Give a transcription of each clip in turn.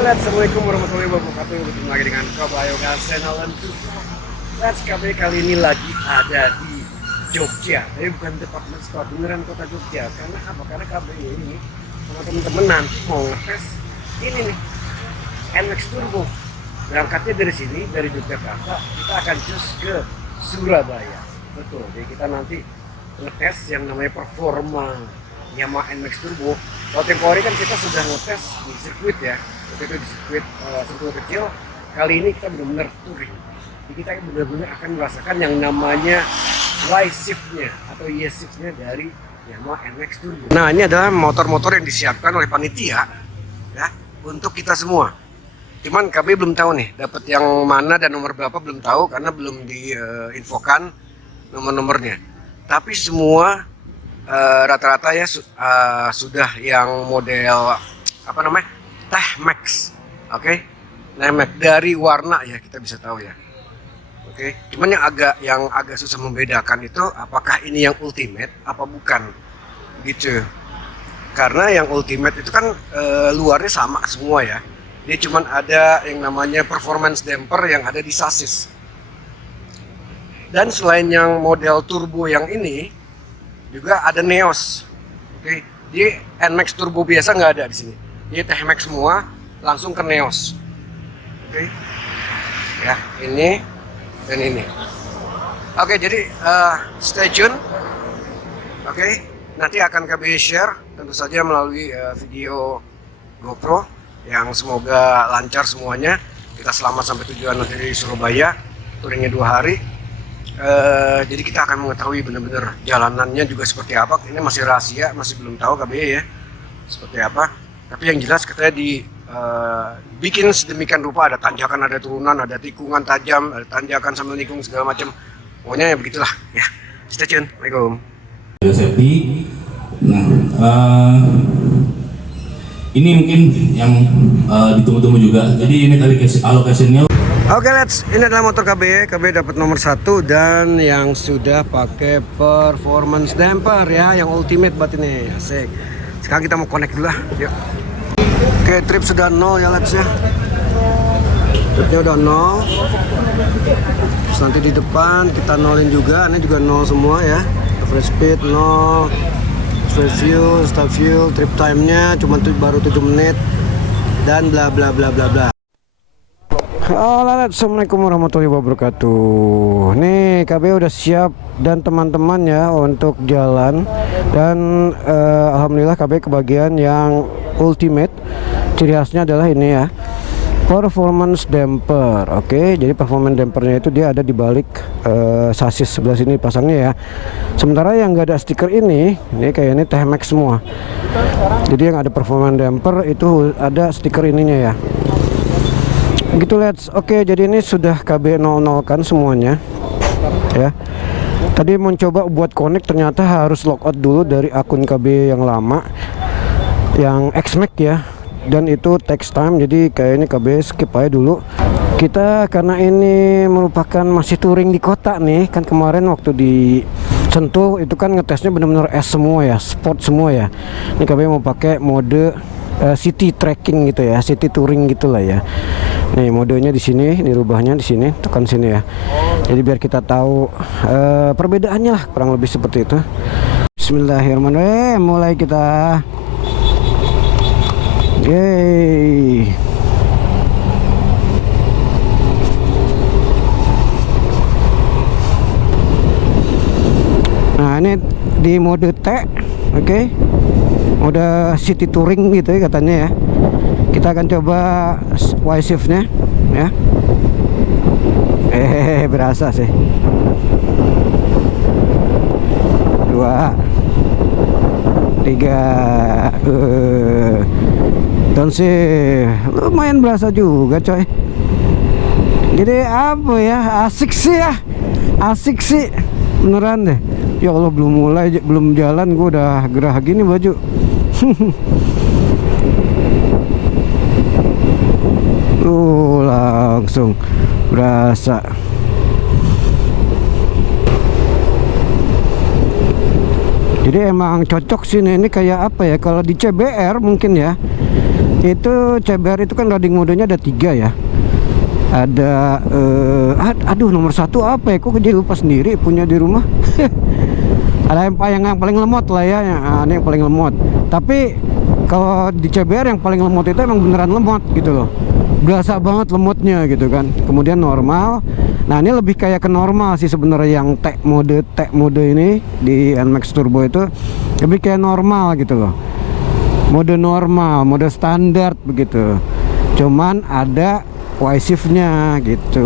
Assalamualaikum warahmatullahi wabarakatuh. Bertemu lagi dengan Kabayo Channel. Let's KB kali ini lagi ada di Jogja. Tapi bukan department store, beneran kota Jogja. Karena apa? Karena KB ini sama temen-temen nanti mau ngetes ini nih, NMAX Turbo. Berangkatnya dari sini, dari Yogyakarta, kita akan cus ke Surabaya. Betul, jadi kita nanti ngetes yang namanya performa Yamaha NMAX Turbo. Kalau tempo hari kan kita sudah ngetes di sirkuit ya, waktu itu di sirkuit sentuh kecil. Kali ini kita benar-benar touring. Jadi kita benar-benar akan merasakan yang namanya Y-shift-nya atau Y-shift-nya dari Yamaha NMAX Turbo. Nah, ini adalah motor-motor yang disiapkan oleh panitia ya untuk kita semua. Cuman KB belum tahu nih dapat yang mana dan nomor berapa, belum tahu karena belum diinfokan nomor-nomornya. Tapi semua rata-rata ya sudah yang model apa namanya TechMax, oke? TechMax dari warna ya kita bisa tahu ya, oke? Cuman yang agak susah membedakan itu apakah ini yang ultimate apa bukan gitu. Karena yang ultimate itu kan luarnya sama semua ya. Dia cuman ada yang namanya performance damper yang ada di sasis. Dan selain yang model turbo yang ini juga ada Neos, oke? Di NMAX Turbo biasa nggak ada di sini. Ini TechMax semua, langsung ke Neos, oke? Ya, ini dan ini. Oke, jadi stay tune, oke? Nanti akan KB share, tentu saja melalui video GoPro yang semoga lancar semuanya. Kita selamat sampai tujuan nanti di Surabaya, touringnya 2 hari. Jadi kita akan mengetahui benar-benar jalanannya juga seperti apa. Ini masih rahasia, masih belum tahu KB ya seperti apa. Tapi yang jelas katanya bikin sedemikian rupa, ada tanjakan, ada turunan, ada tikungan tajam, ada tanjakan sambil nikung segala macam. Pokoknya ya begitulah ya. Stay tune. Assalamualaikum. Safety. Nah, ini mungkin yang ditunggu-tunggu juga. Jadi ini tadi allocation-nya. Oke, ini adalah motor KB. KB dapat nomor 1 dan yang sudah pakai performance damper ya, yang ultimate buat ini. Asik. Sekarang kita mau connect dulu lah. Yuk. Oke, trip sudah 0 ya let's ya. Tripnya udah 0. Terus nanti di depan kita nolin juga. Ini juga 0 semua ya. Average speed 0. Fuel fuel, stop fuel, trip time-nya cuma baru 7 menit dan bla bla bla bla bla. Halo, assalamualaikum warahmatullahi wabarakatuh. Nih KB udah siap dan teman-teman ya untuk jalan. Dan alhamdulillah KB kebagian yang ultimate. Ciri khasnya adalah ini ya, performance damper. Oke, jadi performance dampernya itu dia ada di balik sasis sebelah sini pasangnya ya. Sementara yang nggak ada stiker ini kayak ini TechMax semua. Jadi yang ada performance damper itu ada stiker ininya ya. Gitu let's. Oke, jadi ini sudah KB 00 kan semuanya ya. Tadi mencoba buat connect, ternyata harus logout dulu dari akun KB yang lama yang XMAX ya, dan itu text time, jadi kayaknya KB skip aja dulu. Kita karena ini merupakan masih touring di kota nih kan, kemarin waktu di Sentul itu kan ngetesnya benar-benar S semua ya, sport semua ya. Ini KB mau pakai mode city tracking gitu ya, city touring gitulah ya. Nih modenya di sini, dirubahnya di sini, tekan sini ya. Jadi biar kita tahu perbedaannya lah, kurang lebih seperti itu. Bismillahirrahmanirrahim, mulai kita. Yeay. Nah ini di mode T, oke. Mode city touring gitu ya katanya ya. Kita akan coba Y-shift-nya ya. Berasa sih. 2 3 dan sih lumayan berasa juga coy. Jadi apa ya, asik sih ya, asik sih beneran deh. Ya Allah, belum mulai, belum jalan gue udah gerah gini baju. Langsung berasa. Jadi emang cocok sih ini kayak apa ya, kalau di CBR mungkin ya Itu CBR itu kan riding modenya ada 3 ya. Ada aduh nomor 1 apa ya, kok jadi lupa sendiri punya di rumah. Ada yang paling lemot lah ya, ini yang paling lemot. Tapi kalau di CBR yang paling lemot itu emang beneran lemot gitu loh, berasa banget lemotnya gitu kan. Kemudian normal, nah ini lebih kayak ke normal sih sebenarnya. Yang T mode ini di NMAX Turbo itu lebih kayak normal gitu loh, mode normal, mode standar begitu. Cuman ada Y-shift-nya gitu.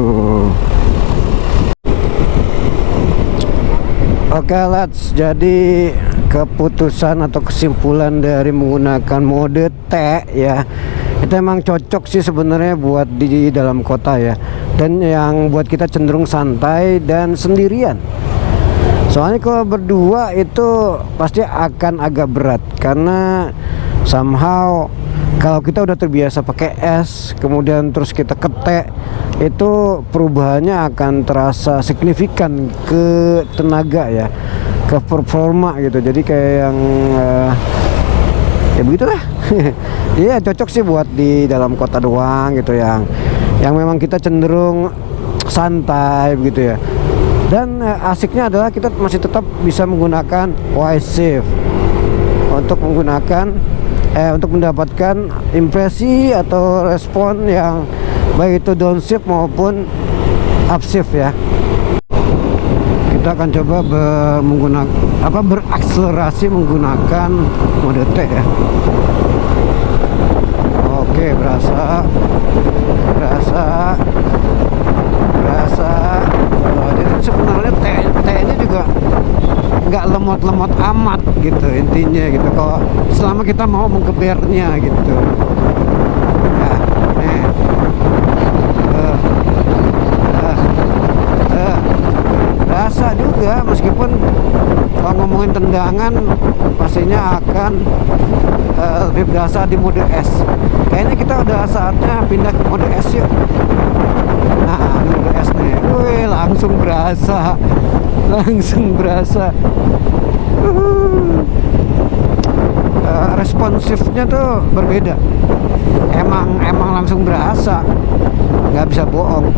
Oke, let's. Jadi keputusan atau kesimpulan dari menggunakan mode T ya, itu emang cocok sih sebenarnya buat di dalam kota ya, dan yang buat kita cenderung santai dan sendirian. Soalnya kalau berdua itu pasti akan agak berat, karena somehow kalau kita udah terbiasa pakai S, kemudian terus kita ke T, itu perubahannya akan terasa signifikan ke tenaga ya, ke performa gitu. Jadi kayak yang ya begitulah. Iya, cocok sih buat di dalam kota doang gitu, yang memang kita cenderung santai begitu ya. Dan asiknya adalah kita masih tetap bisa menggunakan Y-shift untuk mendapatkan impresi atau respon yang baik itu downshift maupun upshift ya. Kita akan coba berakselerasi menggunakan mode T ya. Oke, berasa. Jadi sebenarnya T ini juga nggak lemot-lemot amat gitu intinya gitu, kalau selama kita mau menggebernya gitu. Nah, rasa juga, meskipun kalau ngomongin tendangan pastinya akan lebih berasa di mode S. Kayaknya kita udah saatnya pindah ke mode S yuk. Nah, mode S nih, wih, langsung berasa. Responsifnya tuh berbeda. Emang langsung berasa, nggak bisa bohong.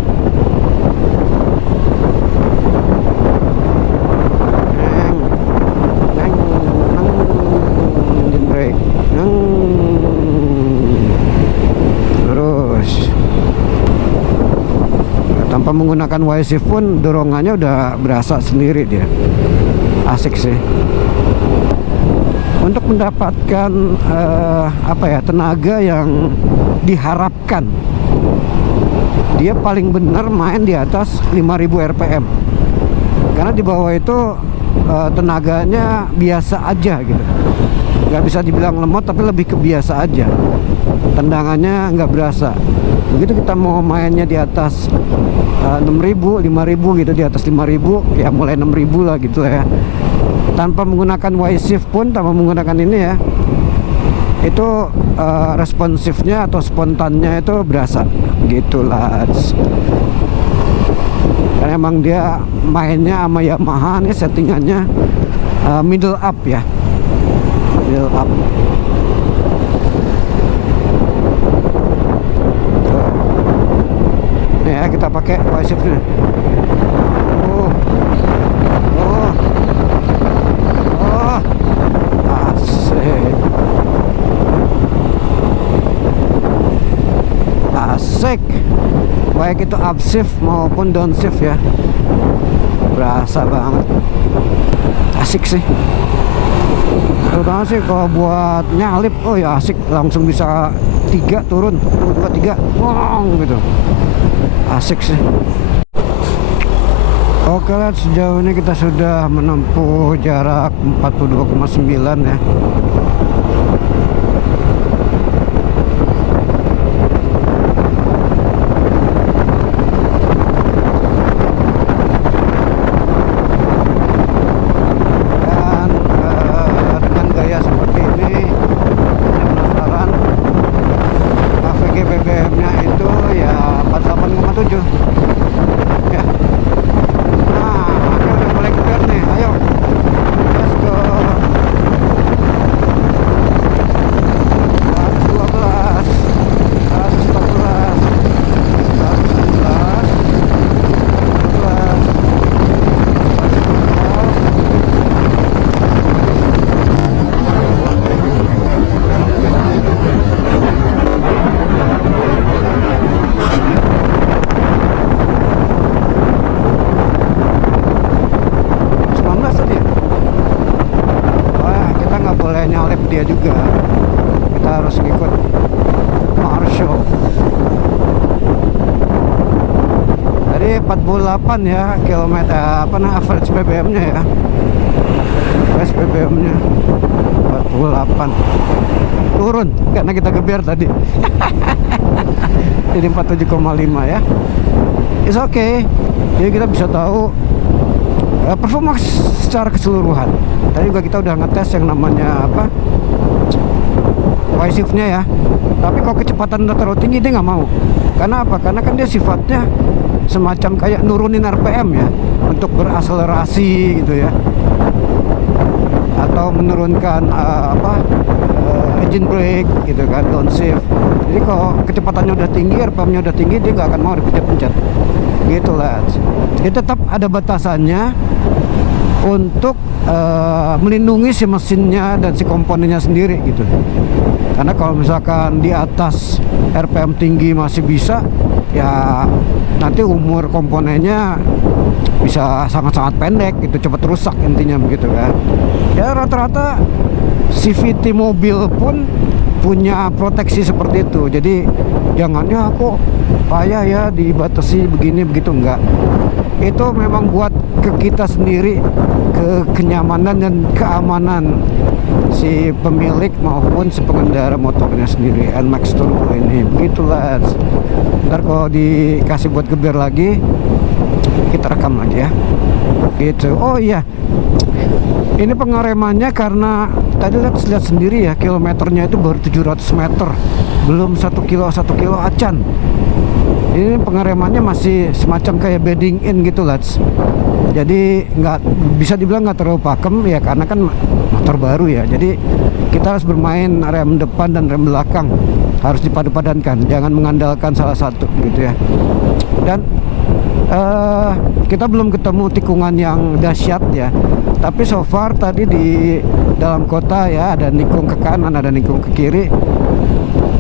Engine brake, terus tanpa menggunakan Y-shift pun dorongannya udah berasa sendiri dia. Asik sih. Untuk mendapatkan tenaga yang diharapkan, dia paling benar main di atas 5000 rpm. Karena di bawah itu tenaganya biasa aja gitu. Nggak bisa dibilang lemot, tapi lebih kebiasa aja. Tendangannya nggak berasa. Begitu kita mau mainnya di atas 6000, 5000 gitu, di atas 5000 ya mulai 6000 lah gitu ya. Tanpa menggunakan Y-shift pun, tanpa menggunakan ini ya, itu responsifnya atau spontannya itu berasa gitulah. Karena emang dia mainnya sama Yamaha nih, settingannya middle up ya, middle up. Nih ya, kita pakai Y-shift nih. Asik, baik itu upshift maupun downshift ya, berasa banget. Asik sih, terutama sih kalau buat nyalip. Oh ya asik, langsung bisa 3 turun, 2, 3 wong gitu. Asik sih. Oke, lihat sejauh ini kita sudah menempuh jarak 42,9 ya. 48 ya kilometer average BBM-nya ya. Average BBM-nya 48. Turun karena kita geber tadi. Jadi 47,5 ya. It's okay. Jadi kita bisa tahu performance secara keseluruhan. Tadi juga kita udah ngetes yang namanya Y-shift-nya ya. Tapi kalau kecepatan udah terlalu tinggi dia nggak mau. Karena apa? Karena kan dia sifatnya semacam kayak nurunin RPM ya, untuk berakselerasi gitu ya, atau menurunkan engine brake gitu kan, downshift. Jadi kalau kecepatannya udah tinggi, RPM-nya udah tinggi, dia nggak akan mau dipencet-pencet gitu lah. Jadi tetap ada batasannya untuk melindungi si mesinnya dan si komponennya sendiri gitu. Karena kalau misalkan di atas RPM tinggi masih bisa, ya nanti umur komponennya bisa sangat-sangat pendek gitu, cepat rusak intinya begitu kan. Ya rata-rata CVT mobil pun punya proteksi seperti itu. Jadi jangan ya kok payah ya dibatasi begini begitu, enggak. Itu memang buat ke kita sendiri, kenyamanan dan keamanan si pemilik maupun si pengendara motornya sendiri. NMAX Turbo ini begitulah. Ntar kalau dikasih buat geber lagi, kita rekam lagi ya gitu. Oh iya, ini pengeremannya karena tadi lihat sendiri ya, kilometernya itu baru 700 meter, belum 1 kilo acan. Ini pengeremannya masih semacam kayak bedding in gitu lah. Jadi nggak bisa dibilang nggak terlalu pakem ya, karena kan motor baru ya. Jadi kita harus bermain rem depan dan rem belakang, harus dipadu-padankan, jangan mengandalkan salah satu gitu ya. Dan kita belum ketemu tikungan yang dahsyat ya, tapi so far tadi di dalam kota ya, ada nikung ke kanan, ada nikung ke kiri.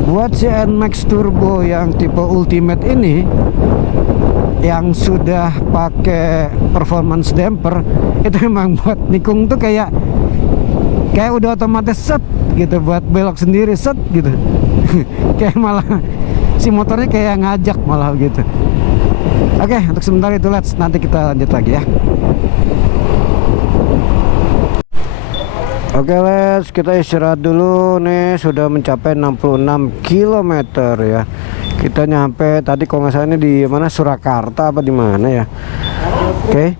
Buat si NMAX Turbo yang tipe Ultimate ini, yang sudah pakai performance damper, itu memang buat nikung tuh kayak udah otomatis set gitu, buat belok sendiri set gitu. Kayak malah si motornya kayak ngajak malah gitu. Oke, untuk sementara itu nanti kita lanjut lagi ya. Oke, kita istirahat dulu nih, sudah mencapai 66 km ya. Kita nyampe tadi kalau nggak salah ini di mana, Surakarta apa di mana ya. Oke.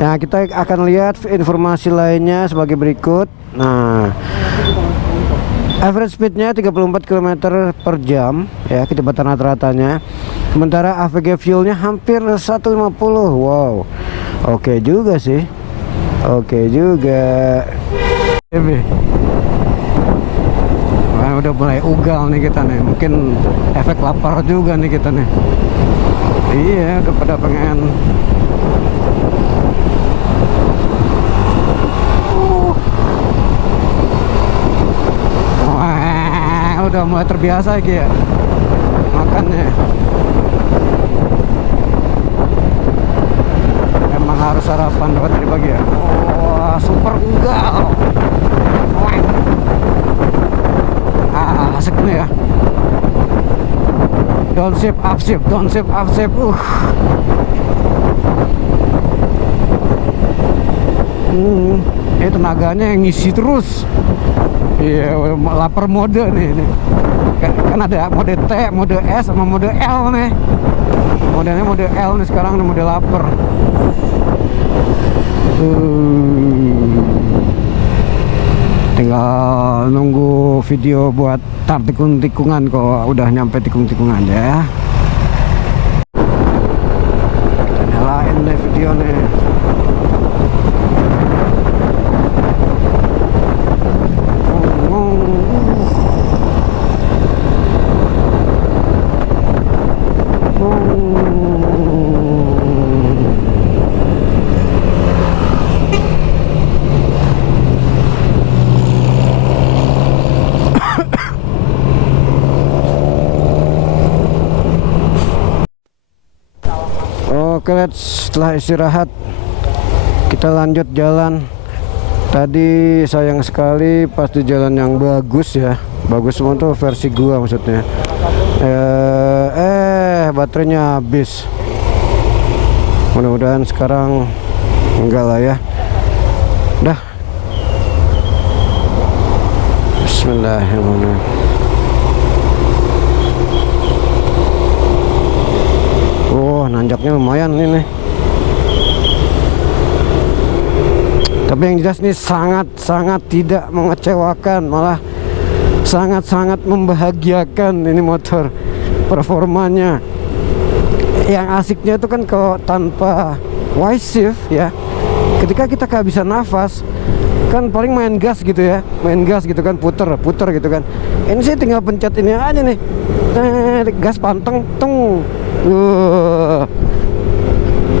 Nah, kita akan lihat informasi lainnya sebagai berikut. Nah, average speednya 34 km per jam ya, kecepatan rata-ratanya. Sementara AVG fuelnya hampir 150. Wow, oke juga sih, oke juga. Wah, udah mulai ugal nih kita nih, mungkin efek lapar juga nih kita nih. Iya, udah pada pengen. Wah, udah mulai terbiasa ya makannya. Emang harus sarapan dapat dari pagi ya. Wah, super ugal. Asik nih ya. Downshift, upshift, downshift, upshift. Tenaganya yang ngisi terus. Iya, lapar mode nih. Kan ada mode T, mode S, sama mode L nih. Modelnya mode L nih sekarang, nih mode lapar. Tinggal nunggu video buat tar tikung-tikungan kok udah nyampe tikung-tikungan ya. Kita nyalain deh video nih. Oke, setelah istirahat kita lanjut jalan. Tadi sayang sekali pas di jalan yang bagus ya, bagus semua tuh versi gua maksudnya. Baterainya habis. Mudah-mudahan sekarang enggak lah ya. Dah. Bismillahirrahmanirrahim. Nanjaknya lumayan ini. Tapi yang jelas ini sangat-sangat tidak mengecewakan, malah sangat-sangat membahagiakan ini motor. Performanya yang asiknya itu kan kalau tanpa Y-Shift ya, ketika kita kehabisan nafas kan paling main gas gitu ya, main gas gitu kan, puter gitu kan. Ini sih tinggal pencet ini aja nih, gas panteng tung,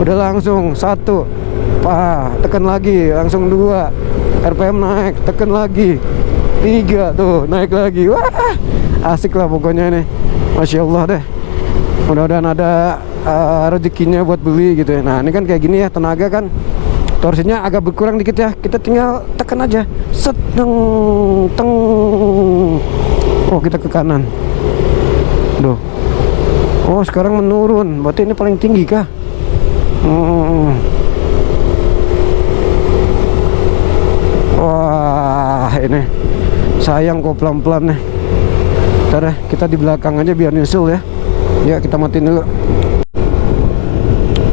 udah langsung 1, tekan lagi langsung 2, RPM naik, tekan lagi 3, tuh naik lagi. Wah, asik lah pokoknya ini, Masya Allah deh. Mudah-mudahan ada rezekinya buat beli gitu ya. Nah ini kan kayak gini ya, tenaga kan torsinya agak berkurang dikit ya, kita tinggal tekan aja, seteng teng. Oh, kita ke kanan. Duh. Oh, sekarang menurun. Berarti ini paling tinggi kah? Wah, ini sayang kok pelan-pelan nih. Ntar deh, kita di belakang aja biar nyusul ya. Ya, kita matiin dulu.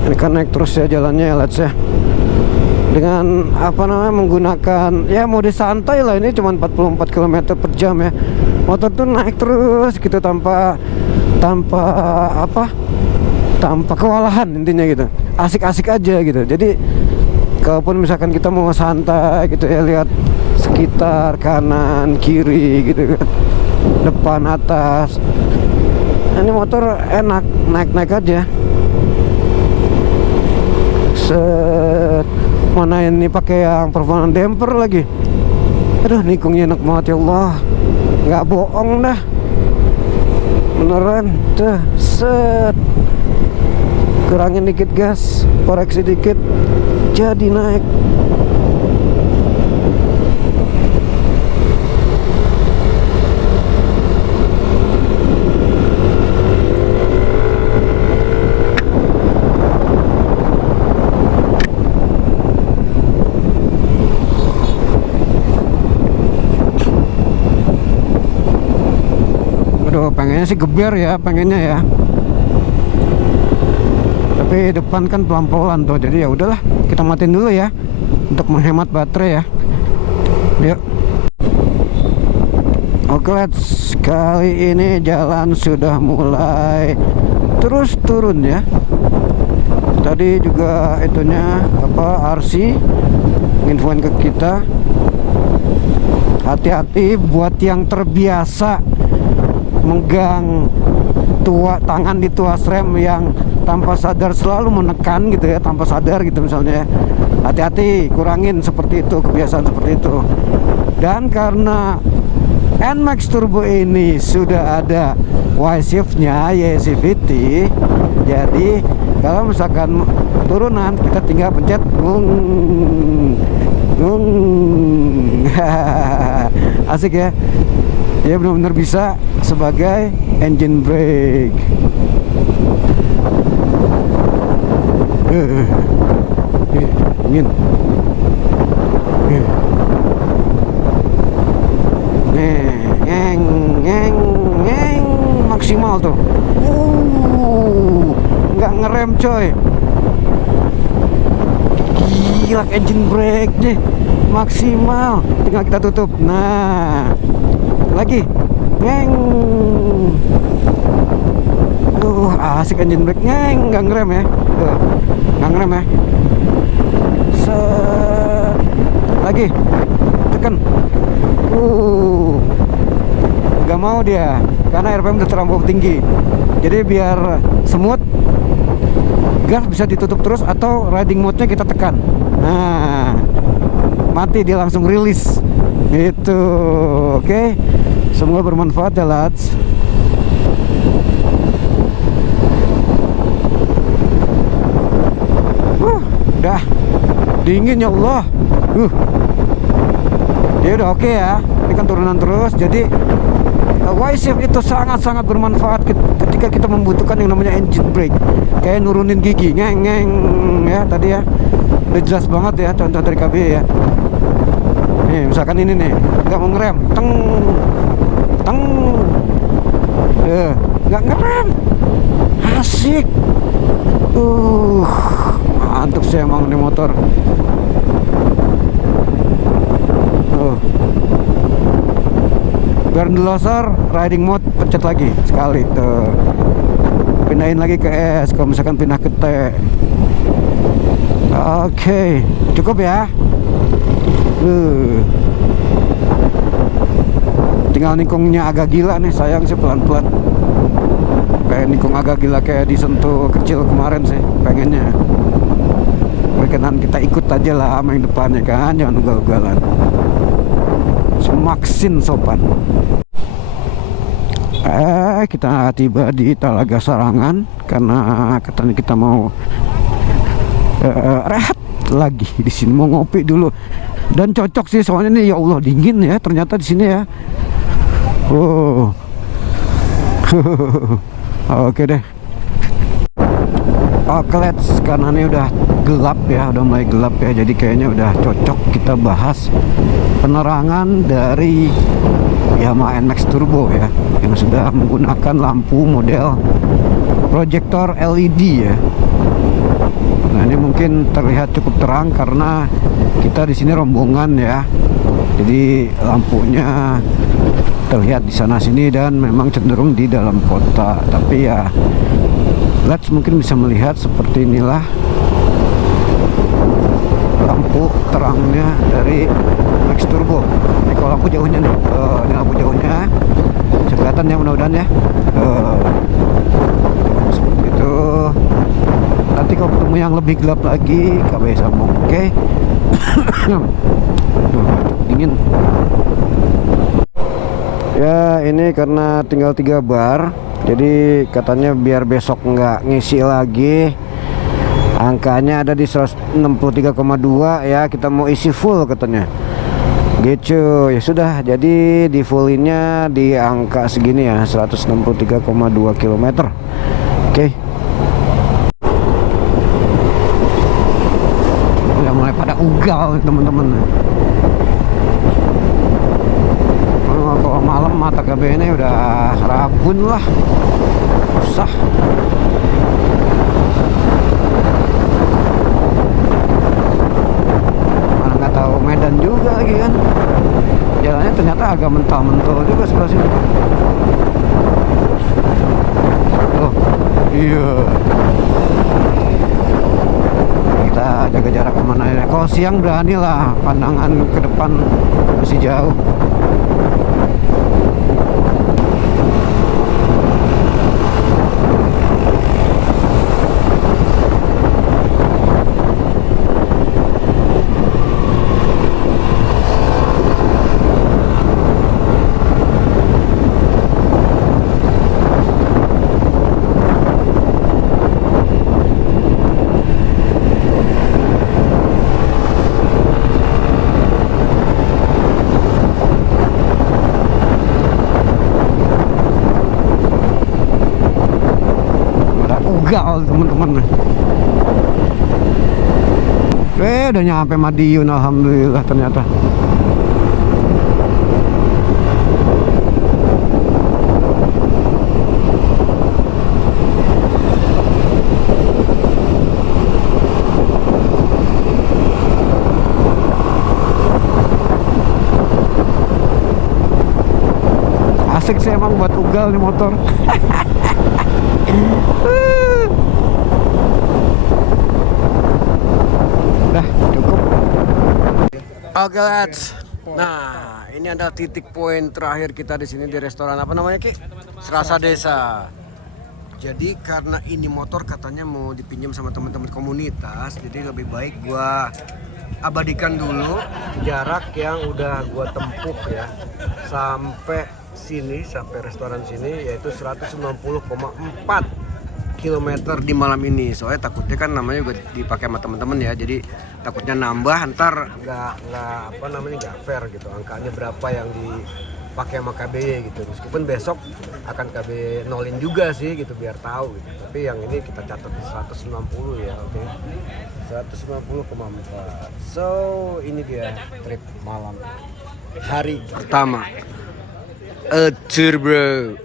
Ini kan naik terus ya jalannya ya, let's ya. Dengan apa namanya, menggunakan ya mode santai lah, ini cuma 44 km per jam ya. Motor tuh naik terus gitu tanpa kewalahan intinya gitu. Asik-asik aja gitu. Jadi kalaupun misalkan kita mau santai gitu ya, lihat sekitar kanan kiri gitu kan, depan atas, ini motor enak, naik aja. Set. Mana ini pakai yang performance damper lagi. Aduh, nikungnya enak banget ya Allah. Nggak bohong dah, beneran tuh. Set, kurangin dikit gas, koreksi dikit, jadi naik. Pengennya sih geber ya, pengennya ya. Tapi depan kan pelan-pelan tuh, jadi ya udahlah, kita matiin dulu ya untuk menghemat baterai ya. Yuk. Oke, let's. Kali ini jalan sudah mulai terus turun ya. Tadi juga itunya RC infoin ke kita, hati-hati buat yang terbiasa megang tangan di tuas rem yang tanpa sadar selalu menekan gitu ya, tanpa sadar gitu misalnya. Hati-hati, kurangin seperti itu, kebiasaan seperti itu. Dan karena NMAX Turbo ini sudah ada Y-Shift-nya, YCVT, jadi kalau misalkan turunan kita tinggal pencet asik ya. Ya benar-benar bisa sebagai engine brake. Ingin. Ngeng maksimal tuh. Nggak ngerem coy. Gila, engine brake nih maksimal. Tinggal kita tutup. Nah, lagi ngeng. Asik engine brake, ngeng, nggak ngerem ya. Tuh, nggak ngerem ya. Set. Lagi tekan. Nggak mau dia karena RPM udah terlampau tinggi. Jadi biar smooth, gas bisa ditutup terus atau riding mode-nya kita tekan. Nah, mati dia langsung rilis gitu. Oke. Semoga bermanfaat ya lads. Udah dingin ya Allah. Dia udah oke ya. Ini kan turunan terus, jadi Y-Shift itu sangat-sangat bermanfaat ketika kita membutuhkan yang namanya engine brake, kayak nurunin gigi, ngeng ya tadi ya, udah jelas banget ya contoh dari KB ya. Nih misalkan ini nih, nggak mau ngerem, teng, nggak ngerem, asik, mantap sih emang nih motor. Biar loser, riding mode pencet lagi sekali tuh, pindahin lagi ke S kalau misalkan pindah ke T. Oke, cukup ya. Tinggal nikungnya agak gila nih, sayang sih pelan-pelan. Kayak nikung agak gila kayak disentuh kecil kemarin sih, pengennya. Berkenan kita ikut aja lah sama yang depannya kan, jangan ugal-ugalan. Semaksin sopan. Kita tiba di Talaga Sarangan karena katanya kita mau rehat lagi di sini, mau ngopi dulu. Dan cocok sih soalnya nih, ya Allah dingin ya ternyata di sini ya. Oke deh. Oke, karena ini udah gelap ya, udah mulai gelap ya, jadi kayaknya udah cocok kita bahas penerangan dari Yamaha NMAX Turbo ya, yang sudah menggunakan lampu model proyektor LED ya. Nah ini mungkin terlihat cukup terang karena kita di sini rombongan ya, jadi lampunya terlihat di sana sini dan memang cenderung di dalam kota. Tapi ya Let's mungkin bisa melihat seperti inilah lampu terangnya dari Max Turbo. Ini kalau lampu jauhnya nih, ini lampu jauhnya bisa kelihatan ya, mudah-mudahan ya. Seperti itu. Nanti kalau ketemu yang lebih gelap lagi, KB sambung. Oke. Dingin. Ya ini karena tinggal 3 bar, jadi katanya biar besok nggak ngisi lagi, angkanya ada di 163,2 ya, kita mau isi full katanya gitu. Ya sudah, jadi di fullinnya di angka segini ya, 163,2 km. Oke. Udah mulai pada ugal teman-teman. Kalau malam mata KB ini udah rabun lah, susah. Mana nggak tahu medan juga lagi kan, jalannya ternyata agak mental-mental juga sebelah sini. Oh iya, kita jaga jarak kemana ya. Kalau siang berani lah, pandangan ke depan masih jauh. Teman-teman, udah nyampe Madiun, alhamdulillah ternyata. Asik sih emang buat ugal nih motor. Udah cukup. Oke, let's. Nah, ini adalah titik poin terakhir kita di sini di restoran apa namanya, Ki? Serasa Desa. Jadi karena ini motor katanya mau dipinjam sama teman-teman komunitas, jadi lebih baik gua abadikan dulu jarak yang udah gua tempuh ya sampai sini, sampai restoran sini, yaitu 190,4 km di malam ini. Soalnya takutnya kan namanya juga dipakai sama teman-teman ya, jadi takutnya nambah ntar nggak apa namanya, nggak fair gitu, angkanya berapa yang pakai sama KBY gitu. Meskipun besok akan KBY nolin juga sih gitu biar tahu gitu. Tapi yang ini kita catat 190 ya, oke. 190,4. So, ini dia trip malam hari pertama. Acur bro.